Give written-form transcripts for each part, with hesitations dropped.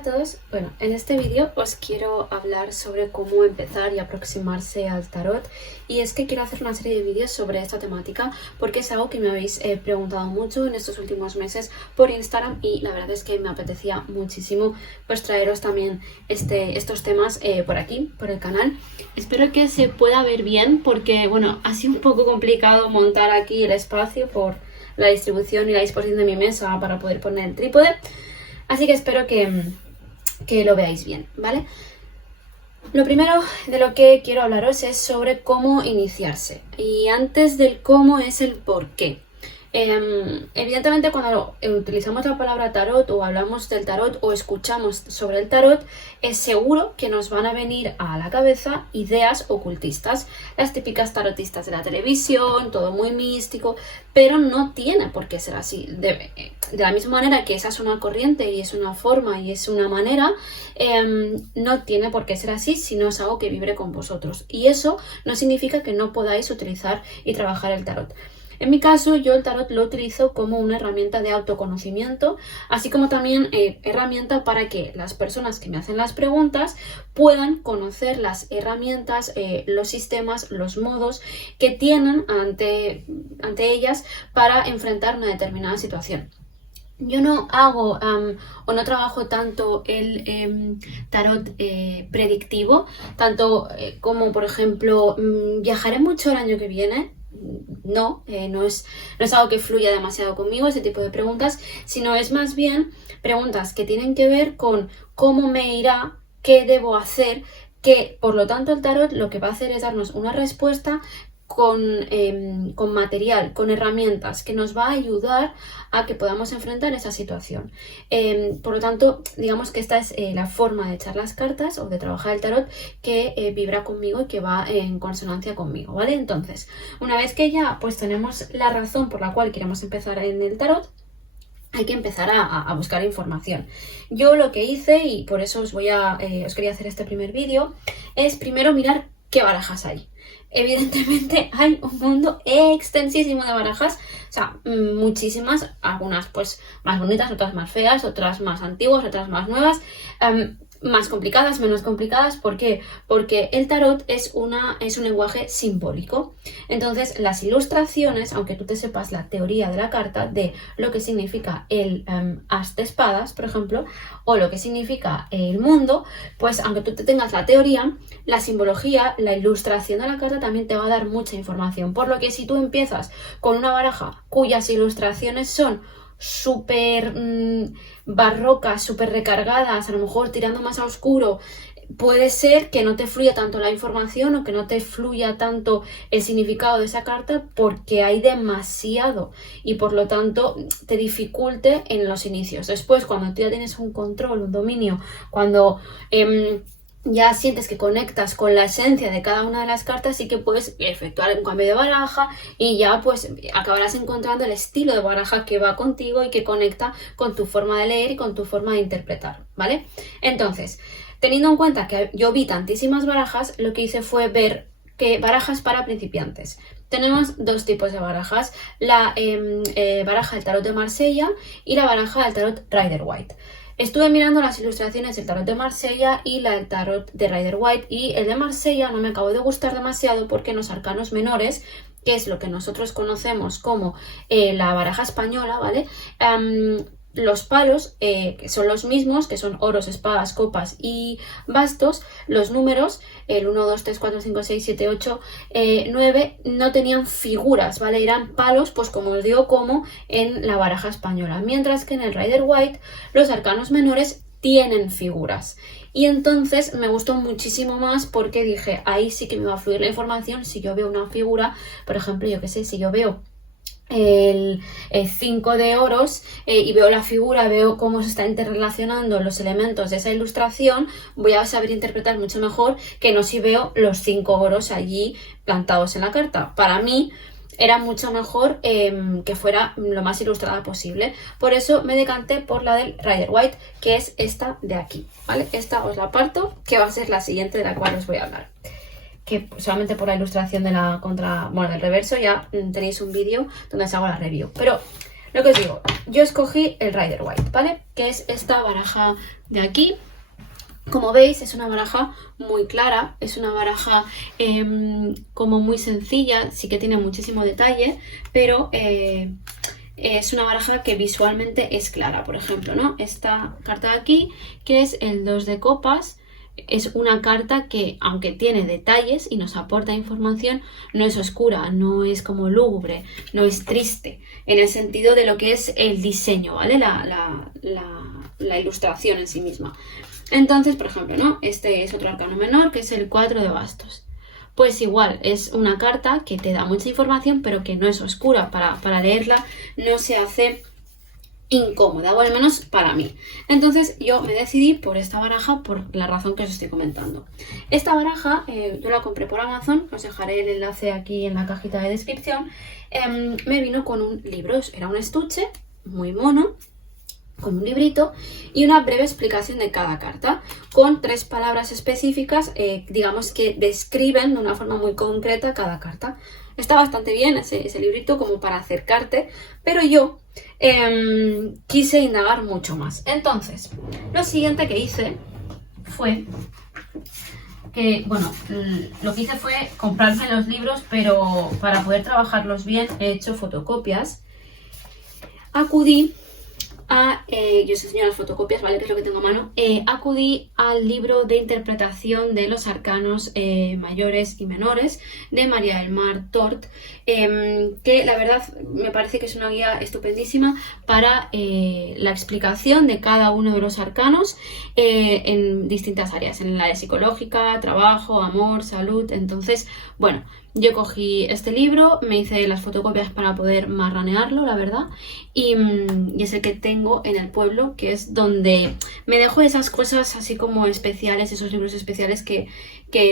a todos, bueno, en este vídeo os quiero hablar sobre cómo empezar y aproximarse al tarot, y es que quiero hacer una serie de vídeos sobre esta temática porque es algo que me habéis preguntado mucho en estos últimos meses por Instagram, y la verdad es que me apetecía muchísimo pues traeros también estos temas por aquí, por el canal. Espero que se pueda ver bien porque bueno, ha sido un poco complicado montar aquí el espacio por la distribución y la disposición de mi mesa para poder poner el trípode. Así que espero que lo veáis bien, ¿vale? Lo primero de lo que quiero hablaros es sobre cómo iniciarse. Y antes del cómo es el por qué. Evidentemente, cuando utilizamos la palabra tarot o hablamos del tarot o escuchamos sobre el tarot, es seguro que nos van a venir a la cabeza ideas ocultistas, las típicas tarotistas de la televisión, todo muy místico, pero no tiene por qué ser así. De la misma manera que esa es una corriente y es una forma y es una manera, no tiene por qué ser así si no es algo que vibre con vosotros. Y eso no significa que no podáis utilizar y trabajar el tarot. En mi caso, yo el tarot lo utilizo como una herramienta de autoconocimiento, así como también herramienta para que las personas que me hacen las preguntas puedan conocer las herramientas, los sistemas, los modos que tienen ante ellas para enfrentar una determinada situación. Yo no hago o no trabajo tanto el tarot predictivo, tanto como, por ejemplo, viajaré mucho el año que viene. No es algo que fluya demasiado conmigo, ese tipo de preguntas, sino es más bien preguntas que tienen que ver con cómo me irá, qué debo hacer, que por lo tanto el tarot lo que va a hacer es darnos una respuesta con material, con herramientas que nos va a ayudar a que podamos enfrentar esa situación. Por lo tanto, digamos que esta es la forma de echar las cartas o de trabajar el tarot que vibra conmigo y que va en consonancia conmigo, ¿vale? Entonces, una vez que ya pues tenemos la razón por la cual queremos empezar en el tarot, hay que empezar a buscar información. Yo lo que hice, y por eso os quería hacer este primer vídeo, es primero mirar qué barajas hay. Evidentemente hay un mundo extensísimo de barajas, o sea, muchísimas, algunas pues más bonitas, otras más feas, otras más antiguas, otras más nuevas, más complicadas, menos complicadas. ¿Por qué? Porque el tarot es un lenguaje simbólico. Entonces, las ilustraciones, aunque tú te sepas la teoría de la carta, de lo que significa el as de espadas, por ejemplo, o lo que significa el mundo, pues aunque tú te tengas la teoría, la simbología, la ilustración de la carta también te va a dar mucha información. Por lo que si tú empiezas con una baraja cuyas ilustraciones son súper barrocas, súper recargadas, a lo mejor tirando más a oscuro, puede ser que no te fluya tanto la información o que no te fluya tanto el significado de esa carta porque hay demasiado y por lo tanto te dificulte en los inicios. Después, cuando tú ya tienes un control, un dominio, cuando ya sientes que conectas con la esencia de cada una de las cartas, sí que puedes efectuar un cambio de baraja y ya pues acabarás encontrando el estilo de baraja que va contigo y que conecta con tu forma de leer y con tu forma de interpretar, ¿vale? Entonces, teniendo en cuenta que yo vi tantísimas barajas, lo que hice fue ver que barajas para principiantes. Tenemos dos tipos de barajas, la baraja del tarot de Marsella y la baraja del tarot Rider-Waite. Estuve mirando las ilustraciones del tarot de Marsella y la del tarot de Rider-Waite, y el de Marsella no me acabó de gustar demasiado porque en los arcanos menores, que es lo que nosotros conocemos como la baraja española, ¿vale? Los palos que son los mismos, que son oros, espadas, copas y bastos. Los números, el 1, 2, 3, 4, 5, 6, 7, 8, 9, no tenían figuras, ¿vale? Eran palos, pues como os digo, como en la baraja española. Mientras que en el Rider-Waite los arcanos menores tienen figuras. Y entonces me gustó muchísimo más porque dije, ahí sí que me va a fluir la información si yo veo una figura. Por ejemplo, yo qué sé, si yo veo el 5 de oros y veo la figura, veo cómo se están interrelacionando los elementos de esa ilustración, voy a saber interpretar mucho mejor que no si veo los 5 oros allí plantados en la carta. Para mí era mucho mejor que fuera lo más ilustrada posible. Por eso me decanté por la del Rider-Waite, que es esta de aquí, ¿vale? Esta os la aparto, que va a ser la siguiente de la cual os voy a hablar. Que solamente por la ilustración de del reverso ya tenéis un vídeo donde os hago la review. Pero lo que os digo, yo escogí el Rider White, ¿vale? Que es esta baraja de aquí. Como veis, es una baraja muy clara, es una baraja como muy sencilla, sí que tiene muchísimo detalle, pero es una baraja que visualmente es clara. Por ejemplo, ¿no? Esta carta de aquí, que es el 2 de copas, es una carta que, aunque tiene detalles y nos aporta información, no es oscura, no es como lúgubre, no es triste, en el sentido de lo que es el diseño, ¿vale? La ilustración en sí misma. Entonces, por ejemplo, ¿no? Este es otro arcano menor, que es el 4 de bastos. Pues igual, es una carta que te da mucha información, pero que no es oscura. Para leerla no se hace incómoda, o al menos para mí. Entonces yo me decidí por esta baraja por la razón que os estoy comentando. Esta baraja yo la compré por Amazon, os dejaré el enlace aquí en la cajita de descripción. Me vino con un libro, era un estuche muy mono, con un librito y una breve explicación de cada carta, con 3 palabras específicas, digamos que describen de una forma muy concreta cada carta. Está bastante bien ese librito como para acercarte, pero yo quise indagar mucho más. Entonces, lo siguiente que hice fue que, bueno, lo que hice fue comprarme los libros, pero para poder trabajarlos bien he hecho fotocopias. Acudí yo os enseño las fotocopias, ¿vale? Que es lo que tengo a mano. Acudí al libro de interpretación de los arcanos mayores y menores de María del Mar Tort, que la verdad me parece que es una guía estupendísima para la explicación de cada uno de los arcanos en distintas áreas, en el área psicológica, trabajo, amor, salud. Entonces, bueno, yo cogí este libro, me hice las fotocopias para poder marranearlo, la verdad, y es el que tengo en el pueblo, que es donde me dejo esas cosas así como especiales, esos libros especiales que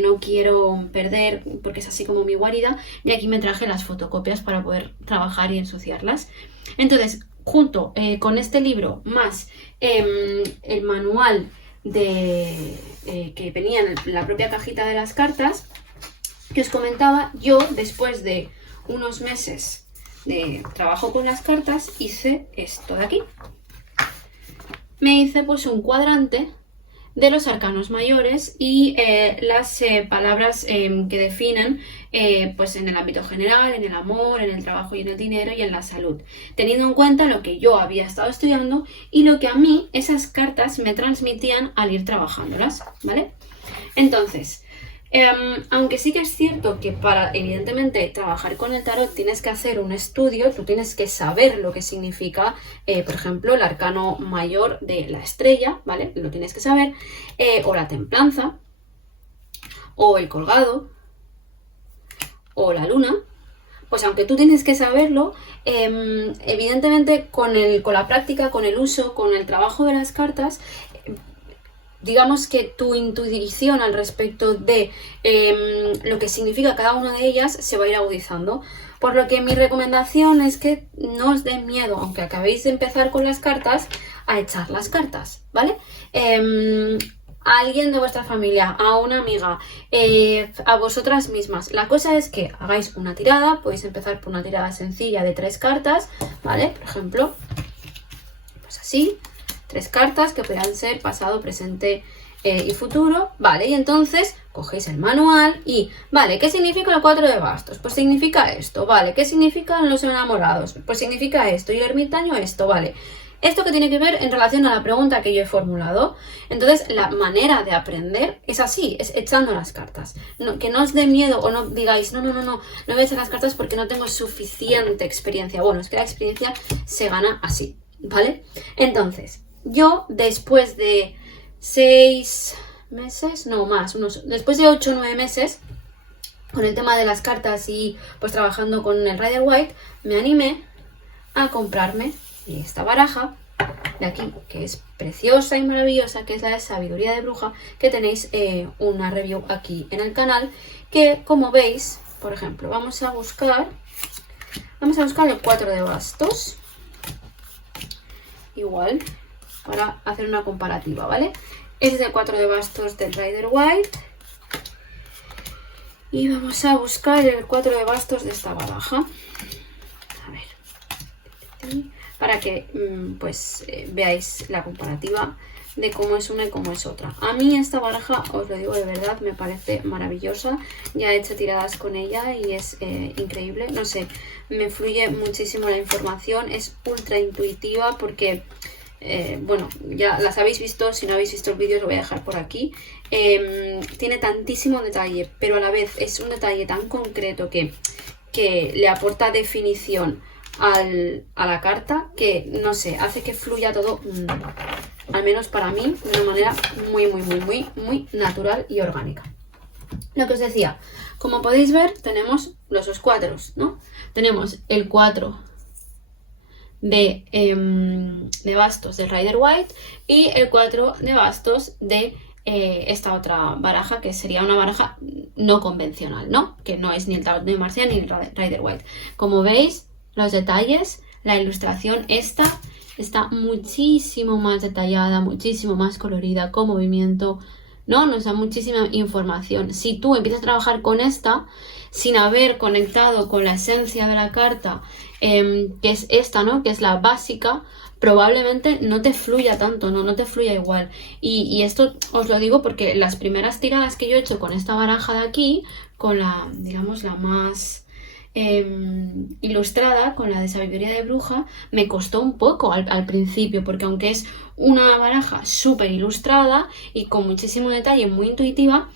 no quiero perder, porque es así como mi guarida, y aquí me traje las fotocopias para poder trabajar y ensuciarlas. Entonces, junto con este libro, más el manual que venía en la propia cajita de las cartas, que os comentaba, yo después de unos meses de trabajo con las cartas hice esto de aquí. Me hice pues un cuadrante de los arcanos mayores y las palabras que definen pues en el ámbito general, en el amor, en el trabajo y en el dinero y en la salud, teniendo en cuenta lo que yo había estado estudiando y lo que a mí esas cartas me transmitían al ir trabajándolas, ¿vale? Entonces, aunque sí que es cierto que para, evidentemente, trabajar con el tarot tienes que hacer un estudio, tú tienes que saber lo que significa, por ejemplo, el arcano mayor de la estrella, ¿vale? Lo tienes que saber, o la templanza, o el colgado, o la luna. Pues aunque tú tienes que saberlo, evidentemente con la práctica, con el uso, con el trabajo de las cartas, digamos que tu intuición al respecto de lo que significa cada una de ellas se va a ir agudizando. Por lo que mi recomendación es que no os den miedo, aunque acabéis de empezar con las cartas, a echar las cartas, ¿vale? A alguien de vuestra familia, a una amiga, a vosotras mismas. La cosa es que hagáis una tirada, podéis empezar por una tirada sencilla de 3 cartas, ¿vale? Por ejemplo, pues así. 3 cartas que puedan ser pasado, presente y futuro, ¿vale? Y entonces cogéis el manual y, ¿vale? ¿Qué significa el 4 de bastos? Pues significa esto, ¿vale? ¿Qué significan los enamorados? Pues significa esto. Y el ermitaño esto, ¿vale? Esto que tiene que ver en relación a la pregunta que yo he formulado. Entonces, la manera de aprender es así, es echando las cartas. Que no os dé miedo o no digáis, no voy a echar las cartas porque no tengo suficiente experiencia. Bueno, es que la experiencia se gana así, ¿vale? Entonces, yo después de 6 meses, no más, después de 8 o 9 meses con el tema de las cartas y pues trabajando con el Rider White, me animé a comprarme esta baraja de aquí, que es preciosa y maravillosa, que es la de Sabiduría de Bruja, que tenéis una review aquí en el canal, que como veis, por ejemplo, vamos a buscar el 4 de bastos, igual, para hacer una comparativa, ¿vale? Este es el 4 de bastos del Rider White. Y vamos a buscar el 4 de bastos de esta baraja. A ver. para que pues veáis la comparativa de cómo es una y cómo es otra. A mí esta baraja, os lo digo de verdad, me parece maravillosa. Ya he hecho tiradas con ella y es increíble. No sé, me fluye muchísimo la información, es ultra intuitiva porque... bueno, ya las habéis visto, si no habéis visto el vídeo os lo voy a dejar por aquí. Tiene tantísimo detalle, pero a la vez es un detalle tan concreto que le aporta definición a la carta, que no sé, hace que fluya todo, al menos para mí, de una manera muy natural y orgánica. Lo que os decía, como podéis ver, tenemos los dos cuadros, ¿no? Tenemos el 4 de bastos de Rider White y el 4 de bastos de esta otra baraja, que sería una baraja no convencional, ¿no? Que no es ni el tarot de Marcia ni el Rider White. Como veis, los detalles, la ilustración esta está muchísimo más detallada, muchísimo más colorida, con movimiento, ¿no? Nos da muchísima información. Si tú empiezas a trabajar con esta sin haber conectado con la esencia de la carta, que es esta, ¿no? Que es la básica, probablemente no te fluya tanto, no te fluya igual. Y esto os lo digo porque las primeras tiradas que yo he hecho con esta baraja de aquí, con la, digamos, la más ilustrada, con la de sabiduría de bruja, me costó un poco al principio, porque aunque es una baraja súper ilustrada y con muchísimo detalle, muy intuitiva,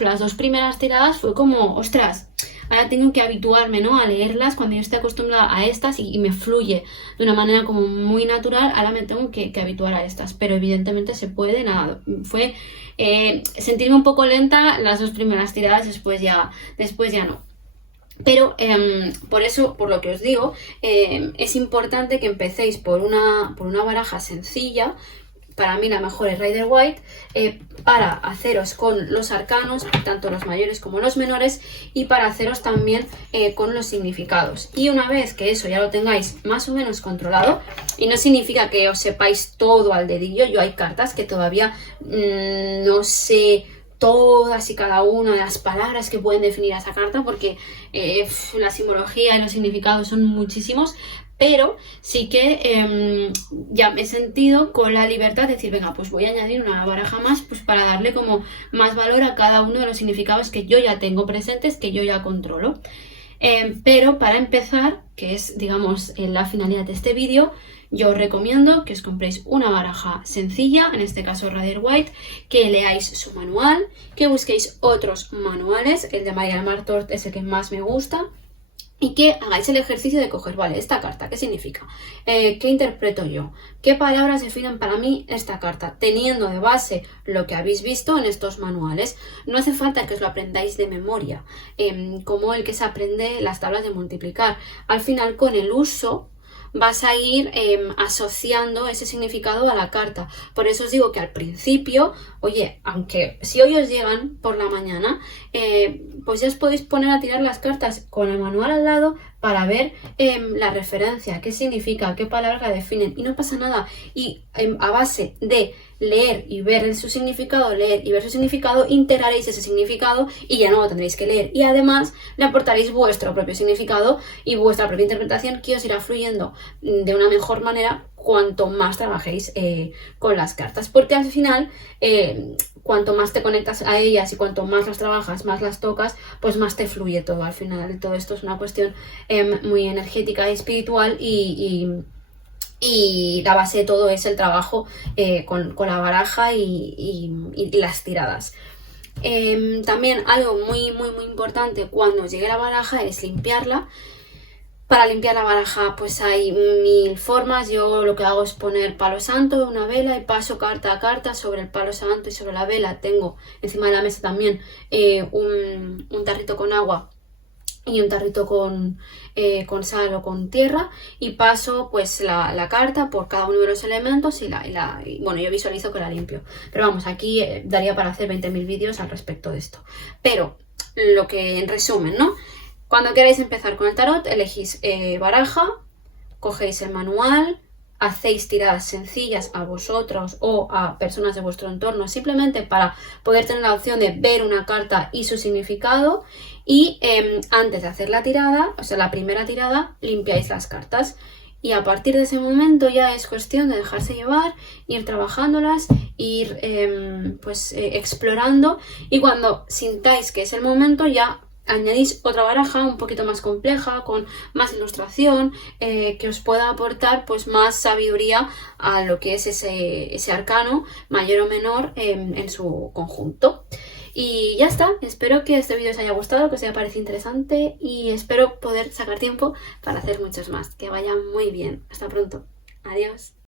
las dos primeras tiradas fue como, ostras, ahora tengo que habituarme, ¿no?, a leerlas cuando yo estoy acostumbrada a estas y me fluye de una manera como muy natural. Ahora me tengo que habituar a estas, pero evidentemente se puede, nada, fue sentirme un poco lenta las dos primeras tiradas, después ya no. Pero por eso, por lo que os digo, es importante que empecéis por una baraja sencilla. Para mí la mejor es Rider White, para haceros con los arcanos, tanto los mayores como los menores, y para haceros también con los significados. Y una vez que eso ya lo tengáis más o menos controlado, y no significa que os sepáis todo al dedillo, yo hay cartas que todavía no sé todas y cada una de las palabras que pueden definir a esa carta, porque la simbología y los significados son muchísimos, pero sí que ya me he sentido con la libertad de decir, venga, pues voy a añadir una baraja más, pues para darle como más valor a cada uno de los significados que yo ya tengo presentes, que yo ya controlo. Pero para empezar, que es, digamos, la finalidad de este vídeo, yo os recomiendo que os compréis una baraja sencilla, en este caso Rider White, que leáis su manual, que busquéis otros manuales. El de María del Mar Tort es el que más me gusta, y que hagáis el ejercicio de coger, vale, esta carta, ¿qué significa? ¿Qué interpreto yo? ¿Qué palabras definen para mí esta carta? Teniendo de base lo que habéis visto en estos manuales. No hace falta que os lo aprendáis de memoria, como el que se aprende las tablas de multiplicar. Al final, con el uso, vas a ir asociando ese significado a la carta. Por eso os digo que al principio, oye, aunque si hoy os llegan por la mañana, pues ya os podéis poner a tirar las cartas con el manual al lado para ver la referencia, qué significa, qué palabras la definen, y no pasa nada. Y a base de leer y ver su significado, integraréis ese significado y ya no lo tendréis que leer. Y además le aportaréis vuestro propio significado y vuestra propia interpretación, que os irá fluyendo de una mejor manera cuanto más trabajéis con las cartas. Porque al final, cuanto más te conectas a ellas y cuanto más las trabajas, más las tocas, pues más te fluye todo. Al final todo esto es una cuestión muy energética y espiritual, y la base de todo es el trabajo con la baraja y las tiradas. También algo muy importante cuando os llegue la baraja es limpiarla. Para limpiar la baraja pues hay 1000 formas. Yo lo que hago es poner palo santo, una vela, y paso carta a carta sobre el palo santo y sobre la vela. Tengo encima de la mesa también un tarrito con agua y un tarrito con sal o con tierra, y paso pues la carta por cada uno de los elementos y bueno, yo visualizo que la limpio. Pero vamos, aquí daría para hacer 20.000 vídeos al respecto de esto. Pero lo que, en resumen, ¿no? Cuando queráis empezar con el tarot, elegís baraja, cogéis el manual, hacéis tiradas sencillas a vosotros o a personas de vuestro entorno, simplemente para poder tener la opción de ver una carta y su significado, y antes de hacer la tirada, o sea, la primera tirada, limpiáis las cartas. y a partir de ese momento ya es cuestión de dejarse llevar, ir trabajándolas, ir explorando, y cuando sintáis que es el momento ya añadís otra baraja un poquito más compleja, con más ilustración, que os pueda aportar pues más sabiduría a lo que es ese arcano, mayor o menor, en su conjunto. Y ya está, espero que este vídeo os haya gustado, que os haya parecido interesante, y espero poder sacar tiempo para hacer muchos más. Que vayan muy bien. Hasta pronto. Adiós.